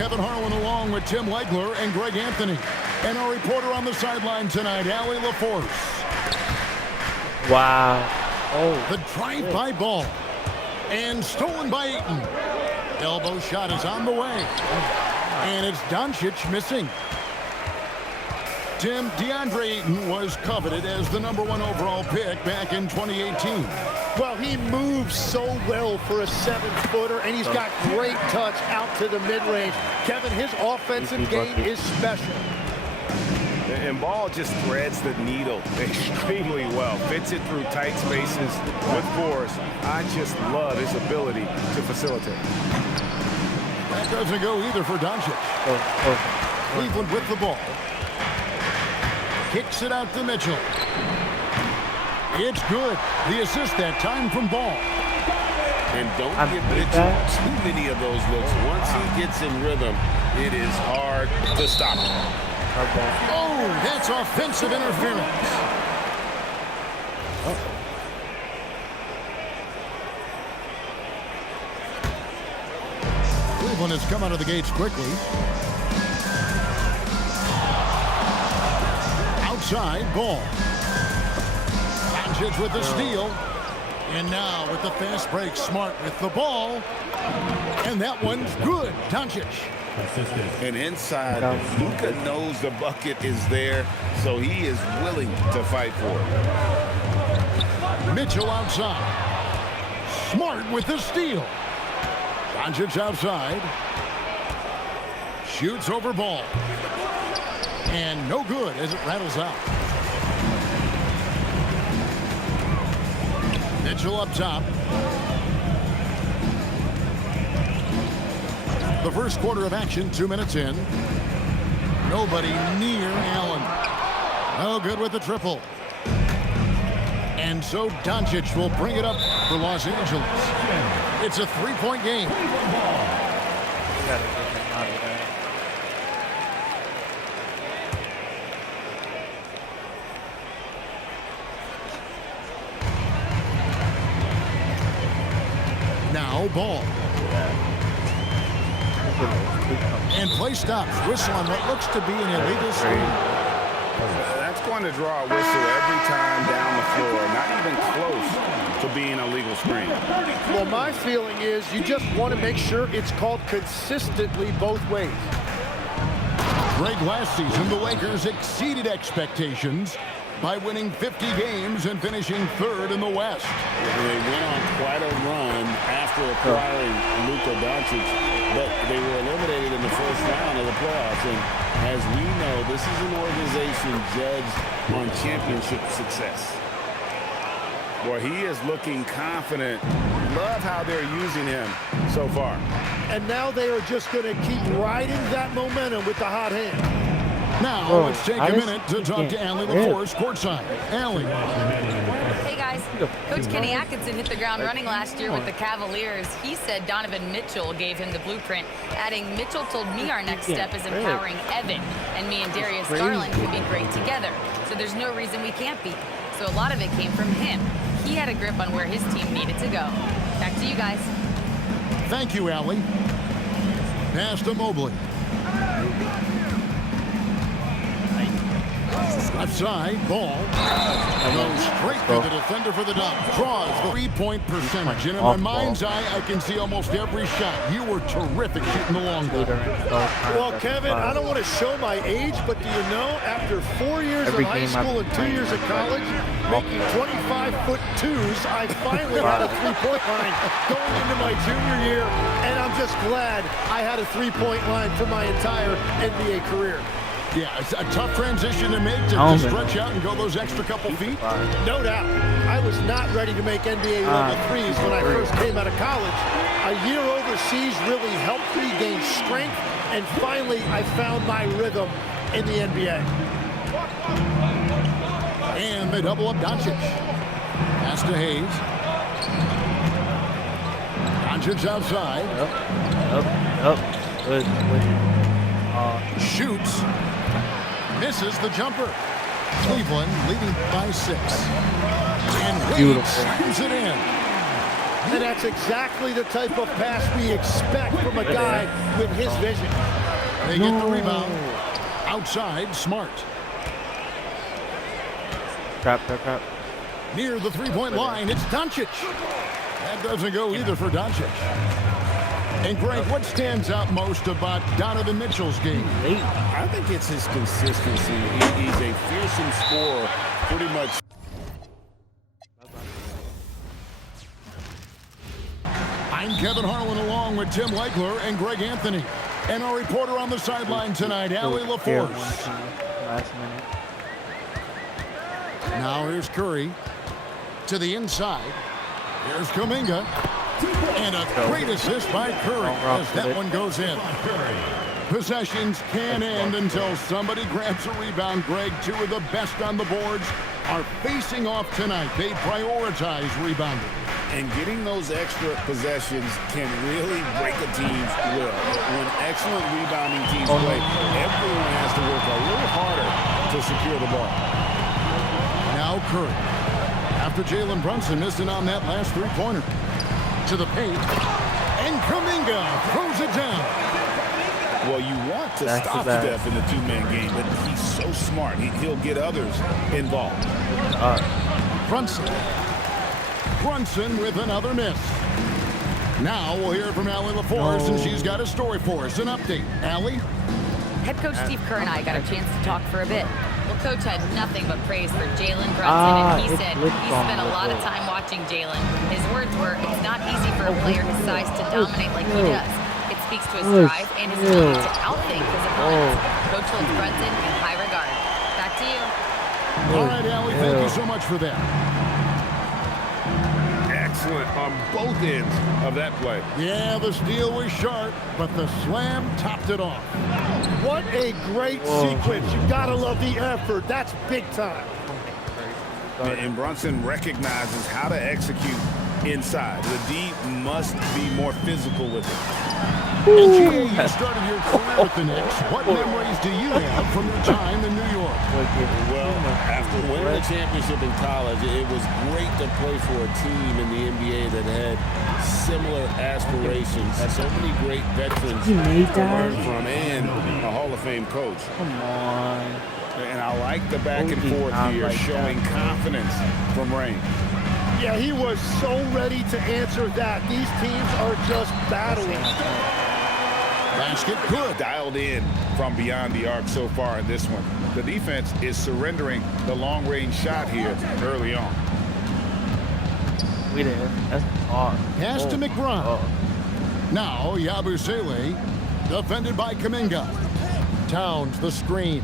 Kevin Harlan along with Tim Legler and Greg Anthony. And our reporter on the sideline tonight, Allie LaForce. Wow. Oh. The drive-by ball. And stolen by Ayton. Elbow shot is on the way. And it's Doncic missing. Tim, DeAndre Ayton was coveted as the #1 overall pick back in 2018. Well, he moves so well for a 7-footer, and he's got great touch out to the mid-range. Kevin, his offensive game is special. And Ball just threads the needle extremely well. Fits it through tight spaces with force. I just love his ability to facilitate. That doesn't go either for Doncic. Cleveland with the ball. Kicks it out to Mitchell. It's good. The assist that time from Ball. And don't give Mitchell too many of those looks. Once he gets in rhythm, it is hard to stop him. Oh, that's offensive interference. Cleveland has come out of the gates quickly. Outside, Ball. Doncic with the steal. And now with the fast break, Smart with the ball. And that one's good. Doncic. And inside, Luka knows the bucket is there, so he is willing to fight for it. Mitchell outside. Smart with the steal. Doncic outside. Shoots over Ball. And no good as it rattles out. Mitchell up top. The first quarter of action, 2 minutes in. Nobody near Allen. No good with the triple. And so Doncic will bring it up for Los Angeles. It's a 3-point game. Now Ball. And play stops. Whistle on what looks to be an illegal screen. That's going to draw a whistle every time down the floor. Not even close to being a legal screen. Well, my feeling is you just want to make sure it's called consistently both ways. Greg, last season, the Lakers exceeded expectations by winning 50 games and finishing 3rd in the West. They went on quite a run after acquiring Luka Doncic, but they were eliminated in the first round of the playoffs. And as we know, this is an organization judged on championship success. Boy, he is looking confident. Love how they're using him so far. And now they are just going to keep riding that momentum with the hot hand. Now, let's take a minute to talk to Allie LaForce courtside. Allie. Hey, guys. Coach Kenny Atkinson hit the ground running last year with the Cavaliers. He said Donovan Mitchell gave him the blueprint, adding, Mitchell told me our next step is empowering Evan, and me and Darius Garland could be great together. So there's no reason we can't be. So a lot of it came from him. He had a grip on where his team needed to go. Back to you guys. Thank you, Allie. Pass to Mobley. Left side, Ball. Goes straight to the defender for the dunk. Draws the 3-point percentage. And in my mind's eye, I can see almost every shot. You were terrific shooting the long ball. Well, Kevin, I don't want to show my age, but do you know, after 4 years of high school and 2 years of college, making 25-foot-2s, I finally had a 3-point line going into my junior year, and I'm just glad I had a 3-point line for my entire NBA career. Yeah, it's a tough transition to make to stretch out and go those extra couple feet. No doubt. I was not ready to make NBA level threes when I first came out of college. A year overseas really helped me gain strength, and finally I found my rhythm in the NBA. And they double up Doncic. Pass to Hayes. Doncic outside. Shoots. Misses the jumper. Cleveland leading by 6. And Wade slams it in. And that's exactly the type of pass we expect from a guy with his vision. They get the rebound. Outside, Smart. Crap. Near the three-point line, it's Doncic. That doesn't go either for Doncic. And Greg, what stands out most about Donovan Mitchell's game? I think it's his consistency. He's a fearsome scorer, pretty much. I'm Kevin Harlan along with Tim Legler and Greg Anthony. And our reporter on the sideline tonight, Allie LaForce. Last minute. Now here's Curry to the inside. Here's Kuminga. And a great assist by Curry as that one goes in. Possessions can end until somebody grabs a rebound. Greg, two of the best on the boards are facing off tonight. They prioritize rebounding. And getting those extra possessions can really break a team's will. When excellent rebounding teams play, everyone has to work a little harder to secure the ball. Now Curry. After Jalen Brunson missed it on that last three-pointer. To the paint. And Kuminga throws it down. Well, you want to stop Steph in the two-man game, but he's so smart. He'll get others involved. Brunson with another miss. Now we'll hear from Allie LaForce, and she's got a story for us. An update. Allie? Head coach Steve Kerr and I got a chance to talk for a bit. Well, coach had nothing but praise for Jalen Brunson, and he said he spent a lot of time watching Jalen. His words were, it's not easy for a player his size to dominate like he does. It speaks to his drive and his ability to outthink his opponents. Coach holds Brunson in high regard. Back to you. All right, Allie, thank you so much for that. Excellent on both ends of that play. Yeah, the steal was sharp, but the slam topped it off. What a great sequence. You gotta love the effort. That's big time. And Brunson recognizes how to execute inside. The D must be more physical with it. And GA, you started your career with the Knicks. What memories do you have from your time in New York? Well, after winning a championship in college, it was great to play for a team in the NBA that had similar aspirations. So many great veterans to learn from, and a Hall of Fame coach. Come on. And I like the back and forth here, showing confidence from Rain. Yeah, he was so ready to answer that. These teams are just battling. Basket good. Dialed in from beyond the arc so far in this one. The defense is surrendering the long-range shot here early on. We did. That's hard. Pass to McBride. Now Yabusele, defended by Kuminga. Towns the screen.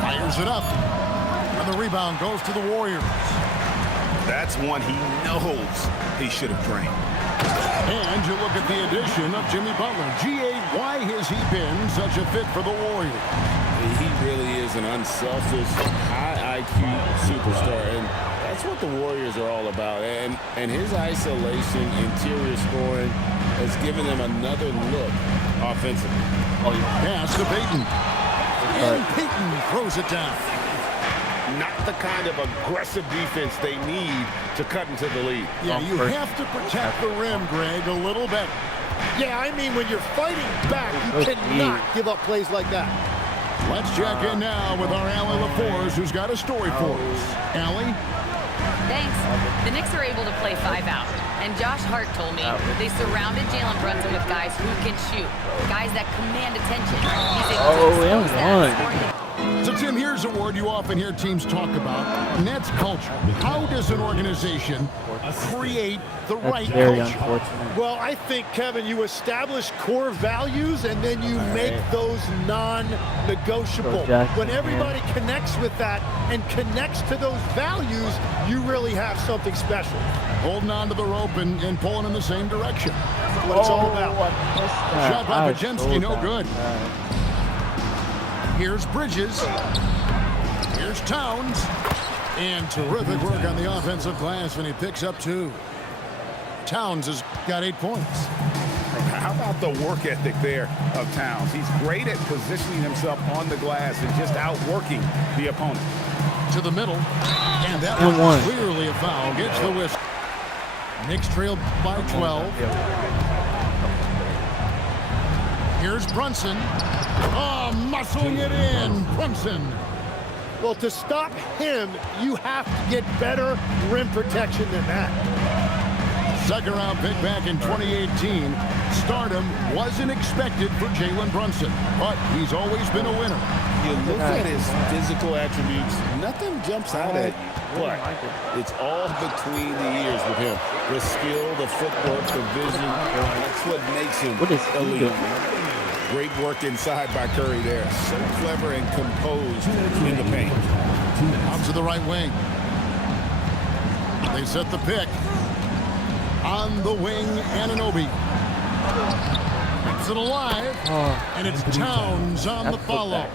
Fires it up. And the rebound goes to the Warriors. That's one he knows he should have drained. And you look at the addition of Jimmy Butler. GA, why has he been such a fit for the Warriors? He really is an unselfish, high IQ superstar, and that's what the Warriors are all about. And his isolation, interior scoring has given them another look offensively. Pass to Payton. And Payton throws it down. Not the kind of aggressive defense they need to cut into the lead. Yeah, you have to protect the rim, Greg, a little better. Yeah, I mean, when you're fighting back, you cannot give up plays like that. Let's check in now with our Allie LaForce, who's got a story for us. Allie? Thanks. The Knicks are able to play 5 out. And Josh Hart told me they surrounded Jalen Brunson with guys who can shoot, guys that command attention. He's able to expose that, scoring. So, Tim, here's a word you often hear teams talk about, and that's culture. How does an organization create the right Very culture? unfortunate. Well, I think, Kevin, you establish core values and then you make those non-negotiable. When everybody connects with that and connects to those values, you really have something special. Holding on to the rope and pulling in the same direction. That's what it's all about. Shot by Pajemski, no good. Here's Bridges. Here's Towns. And terrific work on the offensive glass when he picks up 2. Towns has got 8 points. How about the work ethic there of Towns? He's great at positioning himself on the glass and just outworking the opponent. To the middle. And that one clearly a foul. Gets the whistle. Knicks trail by 12. Here's Brunson. Oh, muscling it in. Brunson. Well, to stop him, you have to get better rim protection than that. Second round pick back in 2018. Stardom wasn't expected for Jalen Brunson, but he's always been a winner. You look at his physical attributes, nothing jumps out at you. But it's all between the ears with him. The skill, the footwork, the vision, that's what makes him elite. Great work inside by Curry there. So clever and composed in the paint. Out to the right wing. They set the pick. On the wing, Anunoby. Keeps it alive. And it's Towns on the follow.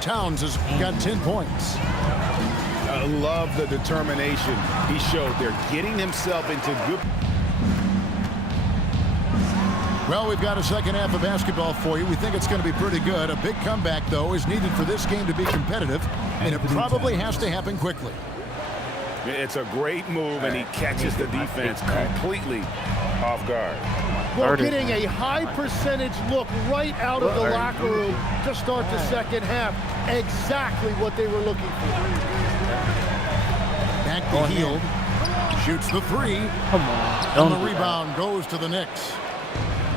Towns has got 10 points. I love the determination he showed there, getting himself into good. Well, we've got a second half of basketball for you. We think it's going to be pretty good. A big comeback, though, is needed for this game to be competitive, and it probably has to happen quickly. It's a great move, and he catches the defense completely off guard. Well, getting a high percentage look right out of the locker room to start the second half. Exactly what they were looking for. Back to Hield. Shoots the three. Come on. And the rebound goes to the Knicks.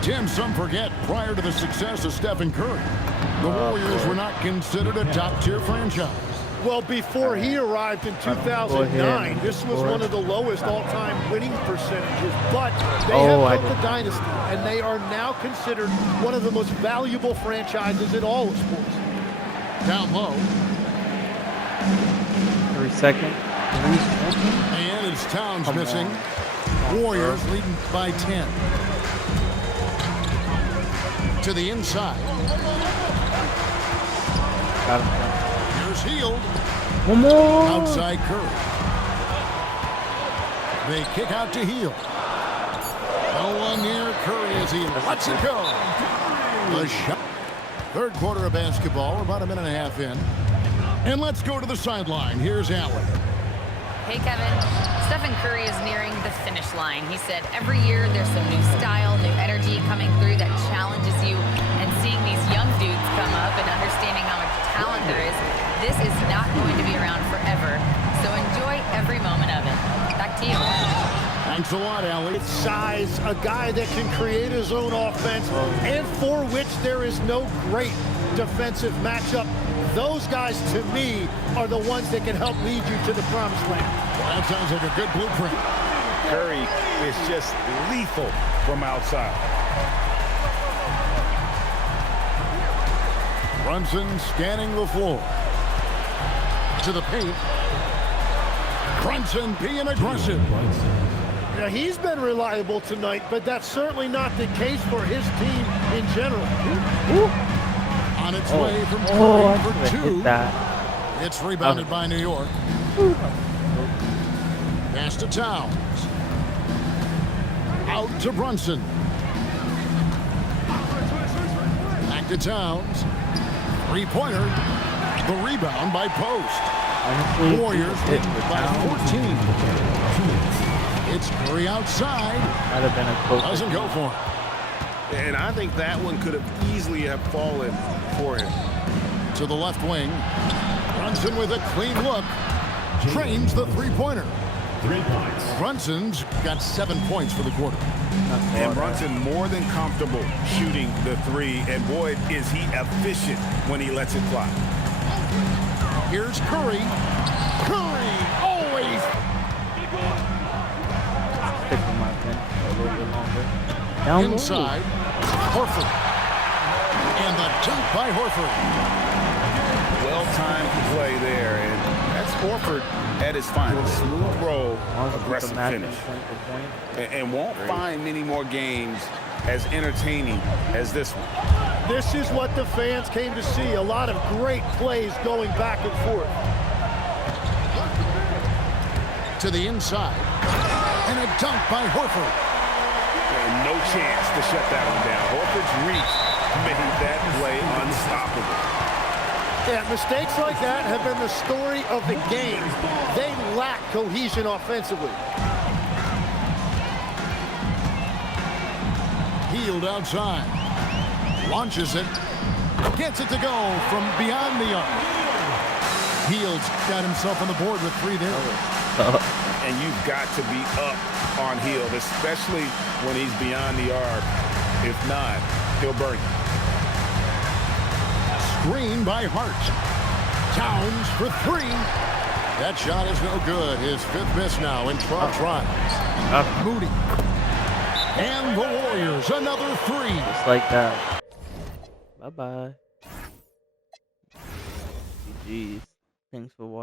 Tim, some forget, prior to the success of Stephen Curry, the Warriors were not considered a top-tier franchise. Well, before he arrived in 2009, this was one of the lowest all-time winning percentages, but they have built a dynasty, and they are now considered one of the most valuable franchises in all of sports. Down low. 3 seconds. And it's Towns missing. Warriors leading by 10. To the inside. Here's Hield. One more. Outside Curry. They kick out to Hield. No one near Curry as he lets it go. The shot. Third quarter of basketball. We're about a minute and a half in. And let's go to the sideline. Here's Allen. Hey, Kevin. Stephen Curry is nearing the finish line. He said every year there's some new style, new energy coming through that challenges you. And seeing these young dudes come up and understanding how much talent there is, this is not going to be around forever. So enjoy every moment of it. Back to you. Thanks a lot, Allie. It's size, a guy that can create his own offense, and for which there is no great defensive matchup. Those guys, to me, are the ones that can help lead you to the promised land. Well, that sounds like a good blueprint. Curry is just lethal from outside. Brunson scanning the floor. To the paint. Brunson being aggressive. Now, he's been reliable tonight, but that's certainly not the case for his team in general. On its way from Curry for two. That. It's rebounded by New York. Pass to Towns. Out to Brunson. Back to Towns. Three-pointer. The rebound by Post. Honestly, Warriors hit by 14. It's Curry outside. Might have been a close. Doesn't go for him. And I think that one could have easily have fallen for him. To the left wing. Brunson with a clean look. Trains the three-pointer. 3 points. Brunson's got 7 points for the quarter. And Brunson more than comfortable shooting the three. And boy, is he efficient when he lets it fly. Here's Curry. Curry always. Stick with my pen for a little bit longer. Down low. Inside. Horford. And the dunk by Horford. Well-timed play there. And that's Horford at his finest. Smooth roll, aggressive finish. And won't find many more games as entertaining as this one. This is what the fans came to see. A lot of great plays going back and forth. To the inside. And a dunk by Horford. And no chance to shut that one down. Horford's reach made that play unstoppable. Yeah, mistakes like that have been the story of the game. They lack cohesion offensively. Hield outside. Launches it. Gets it to go from beyond the arc. Hield's got himself on the board with 3 there. And you've got to be up on Hield, especially when he's beyond the arc. If not, he'll burn you. Screen by Hart. Towns for 3. That shot is no good. His 5th miss now in 12 tries. Moody. And the Warriors, another 3. Just like that. Bye-bye. GG's. Thanks for watching.